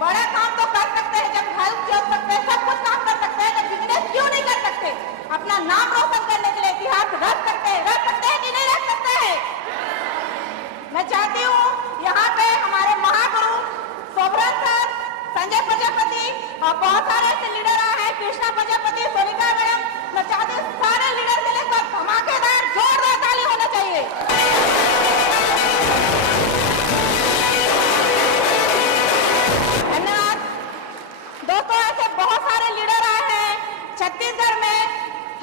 बड़ा काम तो कर सकते हैं, जब हेल्प जोड़ सकते हैं, सब कुछ काम कर सकते हैं, तो बिजनेस क्यों नहीं कर सकते? अपना नाम रोशन करने के लिए इतिहास रख सकते हैं कि नहीं रख सकते हैं? मैं चाहती हूँ यहाँ पे हमारे महागुरु सोबरन सर, संजय प्रजापति और बहुत सारे ऐसे लीडर आए हैं, कृष्णा प्रजापति, सोनिका मैडम, मैं चाहती हूँ सारे लीडर के लिए धमाकेदार जोरदार ताली होना चाहिए। धन्यवाद दोस्तों। ऐसे बहुत सारे लीडर आए हैं छत्तीसगढ़ में।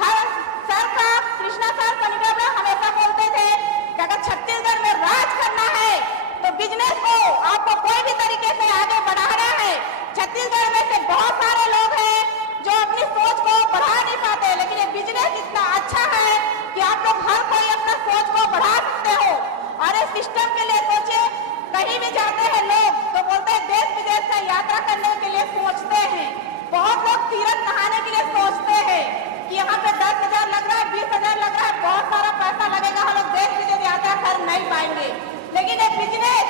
हर सर का कृष्णा सर, सोनिका मैडम हमेशा बोलते थे कि अगर छत्तीसगढ़ में राज करना है तो बिजनेस को आपको कोई भी तरीके से आगे बढ़ाना है। छत्तीसगढ़ में से बहुत सारे लोग हैं जो अपनी सोच को बढ़ा नहीं पाते, लेकिन ये बिजनेस इतना अच्छा है कि आप लोग हर कोई अपना सोच को बढ़ा सकते हो। और इस सिस्टम के लिए सोचिए, कहीं भी जाते हैं लोग तो बोलते हैं देश विदेश से यात्रा करने के लिए सोचते हैं। बहुत लोग तीर्थ नहाने के लिए सोचते हैं कि यहाँ पे 10,000 लग रहा है, 20,000 लग रहा है, बहुत सारा पैसा लगेगा, हम लोग देश विदेश यात्रा कर नहीं पाएंगे। लेकिन ये बिजनेस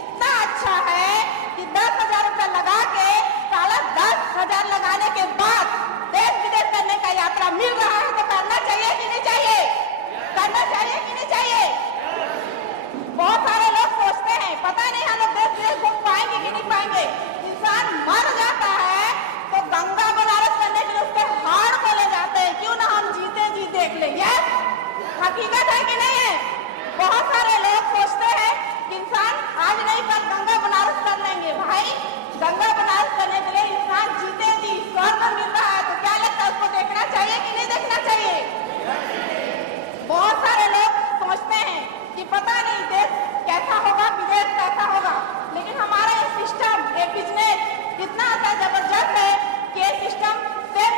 इतना अच्छा है कि 10,000 रुपया लगा के साला 10,000 लगाने के बाद देश विदेश करने का यात्रा मिल रहा है, तो करना चाहिए कि नहीं चाहिए? करना चाहिए कि नहीं चाहिए? बहुत सारे लोग सोचते हैं पता नहीं हम लोग देश विदेश घूम पाएंगे कि नहीं पाएंगे। इंसान मर जाता है तो गंगा बनारस करने के लिए उसके हाड़ को ले जाते हैं, क्यों ना हम जीते जी देख लें। ये हकीकत है कि नहीं है? बहुत सारे लोग सोचते हैं कि इंसान आज नहीं कल गंगा बनारस कर लेंगे। भाई गंगा बनारस करने के लिए इंसान जीते जी स्वर्ग मिल रहा है, तो क्या लगता है उसको देखना चाहिए कि नहीं देखना चाहिए? बहुत सारे लोग सोचते हैं कि पता नहीं देश कैसा होगा, विदेश कैसा होगा, लेकिन हमारा ये सिस्टम, ये बिजनेस इतना सा जबरदस्त है कि ये सिस्टम सेफ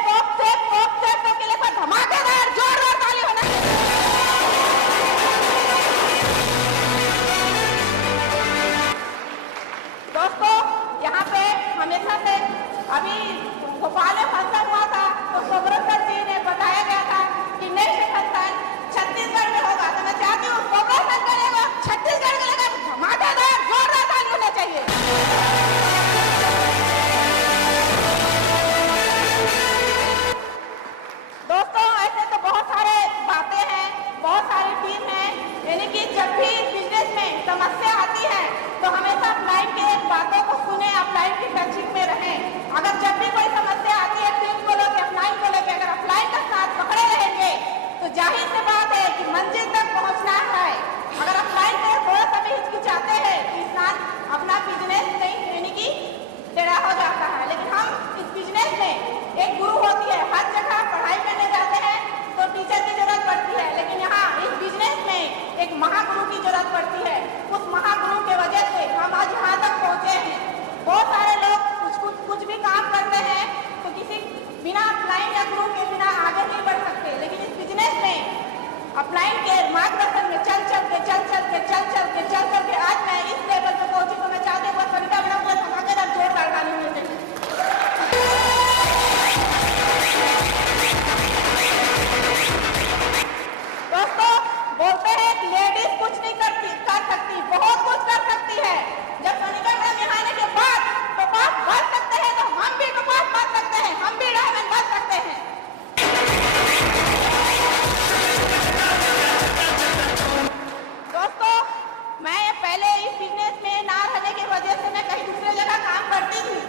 के लिए कोई धमाकेदार जोरदार ताली होना चाहिए। दोस्तों यहाँ पे हमेशा से अभी भोपाल में फंक्शन हुआ था तो सोबरन सर जी ने बताया गया था कि नेक्स्ट फंक्शन छत्तीसगढ़ में होगा, तो मैं चाहती हूँ सोबरन सर करेगा छत्तीसगढ़ के लिए धमाकेदार जोरदार ताली होना चाहिए। दोस्तों ऐसे तो बहुत सारे बातें हैं, बहुत सारी टीम है, यानी कि जब भी बिजनेस में समस्या आती है तो हमेशा अपलाइन के बातों को सुने, अपलाइन की टचिंग में रहें। अगर जब भी कोई समस्या आती है टीम को लेकर, अपलाइन को लेकर, अगर अपलाइन का साथ पकड़े रहेंगे तो जाहिर सी बात है कि मंजिल तक पहुंचना है। अगर अपलाइन में थोड़ा सा भी हिचकिचाते हैं तो इंसान अपना बिजनेस नहीं, यानी कि टेढ़ा हो जाता है। लेकिन हम इस बिजनेस में एक गुरु होती है, हर जगह पढ़ाई करने जाते हैं तो टीचर की जरूरत पड़ती है, लेकिन यहाँ इस बिजनेस में एक महागुरु की जरूरत पड़ती है। उस महागुरु के वजह से हम आज यहाँ तक पहुँचे हैं। बहुत सारे लोग कुछ भी काम करते हैं तो किसी बिना अपलाइन या गुरु के बिना आगे नहीं बढ़ सकते, लेकिन इस बिजनेस में अपलाइन के मार्गदर्शन में चल के आज मैं इस लेवल पे पहुंची, तो मैं चाहती हूँ सविता मैडम को धमाकेदार जोरदार ताली होनी चाहिए। दोस्तों बोलते हैं कि लेडीज कुछ नहीं कर सकती, बहुत कुछ कर सकती है। जब सोनिका मैडम यहाँ आने के बाद कपास बन सकते हैं तो हम भी कपास बन सकते हैं, हम भी डायमंड बन सकते हैं। दोस्तों मैं पहले इस बिजनेस में ना रहने की वजह से मैं कहीं दूसरे जगह काम करती थी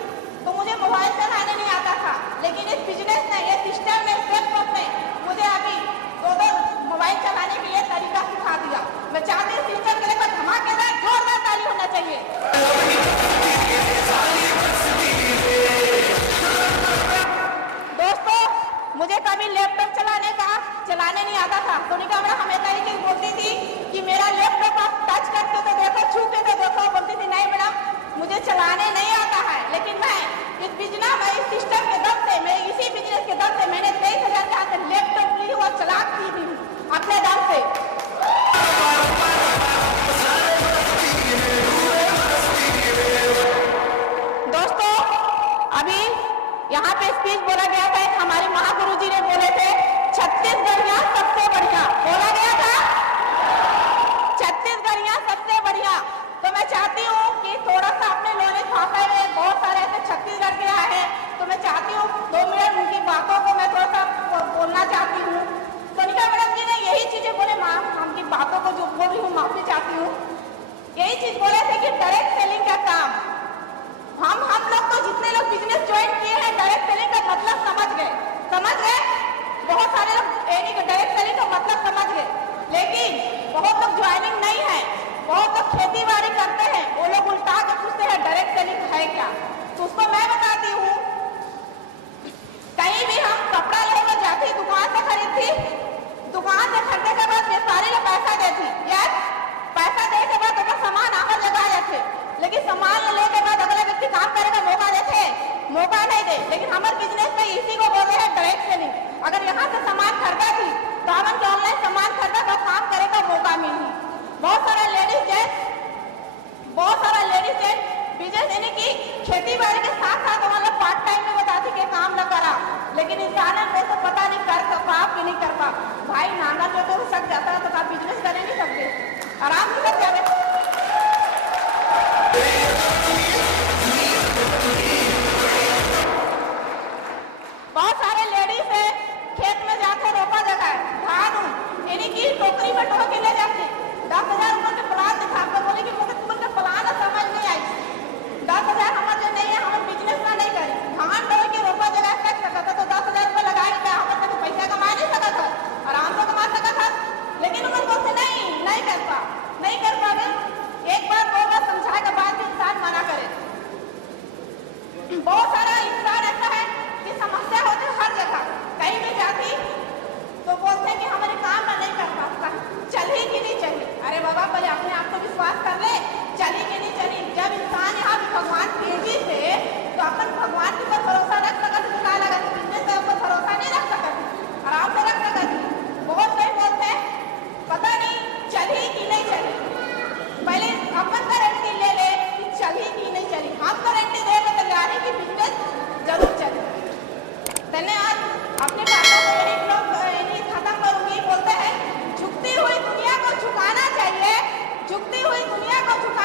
तो मुझे मोबाइल चलाने नहीं आता था, लेकिन इस बिजनेस ने, ये सिस्टम ने, प्लेटफॉर्म ने मुझे अभी मोबाइल चलाने के लिए तरीका सिखा दिया। मैं चाहती हूँ सिस्टम के लिए धमाकेदार जोरदार ताली होना चाहिए। दोस्तों मुझे कभी लैपटॉप चलाने नहीं आता था। सोनिका मैडम हमेशा ये चीज बोलती थी कि मेरा लैपटॉप आप टच करके तो देखो, छू के तो देखो। बोलती थी नहीं मैडम मुझे चलाने नहीं आता है, लेकिन मैं इस बिजनेस, इस सिस्टम के दम से, मैं इसी बिजनेस के दम से मैंने 23,000 का लैपटॉप ली और चलाती भी हूँ अपने दम से। दोस्तों अभी यहाँ पे स्पीच बोला गया था, हमारे महागुरु जी ने बोले थे छत्तीसगढ़ियाँ सबसे बढ़िया, बोला गया था छत्तीसगढ़ियाँ सबसे बढ़िया। तो मैं चाहती हूँ कि थोड़ा सा अपने नॉलेज भाषा में बहुत सारे यही चीज बोले थे कि डायरेक्ट सेलिंग का काम हम लोग तो जितने लोग बिजनेस ज्वाइन किए हैं डायरेक्ट सेलिंग का मतलब समझ गए। बहुत सारे लोग डायरेक्ट सेलिंग का मतलब समझ गए, लेकिन बहुत लोग ज्वाइनिंग नहीं है। बहुत लोग खेती बाड़ी करते हैं, वो लोग उल्टा के पूछते हैं डायरेक्ट सेलिंग है क्या। तो उसको मैं बताती हूँ, कहीं भी हम कपड़ा लेकर जाती, दुकान से खरीदती, दुकान से खरीदने के बाद व्यापारी को पैसा देती, यार पैसा देने के बाद अपना सामान आकर लगा जाते, लेकिन सामान लेने के बाद अगला व्यक्ति काम करे का मौका नहीं दे। लेकिन हमारे बिजनेस में इसी को बोलते हैं डायरेक्ट सेलिंग। अगर यहाँ से सामान खरीदा थी तो हम ऑनलाइन सामान खरीदा तो काम करे का मौका मिली। बहुत सारा लेडीज जेंट्स बिजनेस यानी कि खेती बाड़ी के साथ साथ मतलब पार्ट टाइम में बताती कि काम न करा, लेकिन इंसान में तो पता नहीं कर पाप कि नहीं कर पाप। भाई नांगल जो तो सक जाता है तो आप बिजनेस कर नहीं सकते, आराम से कर जावे। बहुत सारे लेडीज है खेत में जाके रोपा जगह धान यानी कि टोकरी में ढो के ले जाते 10,000 रुपये के प्लान दिखाते, बोले कि मुझे तुमके प्लान समझ नहीं आई। 10,000 हमारे नहीं है, हमें बिजनेस ना नहीं करी, धान ढो के रोपा जगह तक सकता था तो 10,000 रुपये लगा के हमारे तो पैसा कमा नहीं सकता था, आराम से कमा सकता था। लेकिन उन्होंने बोलते नहीं कर पावे। एक बार 2 बार समझाने के बाद भी इंसान मना करे। बहुत सारा इंसान ऐसा है कि समस्या होती है हर जगह, कहीं भी जाती तो बोलते हैं कि हमारे काम में नहीं कर पाता, चली कि नहीं चली। अरे बाबा पहले अपने आप को विश्वास कर ले, चली कि नहीं चली। जब इंसान यहाँ भगवान तेजी से तो अपन भगवान के ऊपर भरोसा रख सकते, तो लगा बिजनेस के ऊपर भरोसा नहीं रख सकते, आराम से रख सकते। बहुत सही बोलते हैं, पता नहीं चली कि नहीं चली, पहले अपन गारंटी ले कि चली कि नहीं चली। हम गारंटी दे तो तैयार है कि बिजनेस जरूर चले। धन्यवाद। अपने बातों को यही ब्लॉग खत्म करूंगी। बोलते हैं झुकती हुई दुनिया को झुकाना चाहिए, झुकती हुई दुनिया को झुका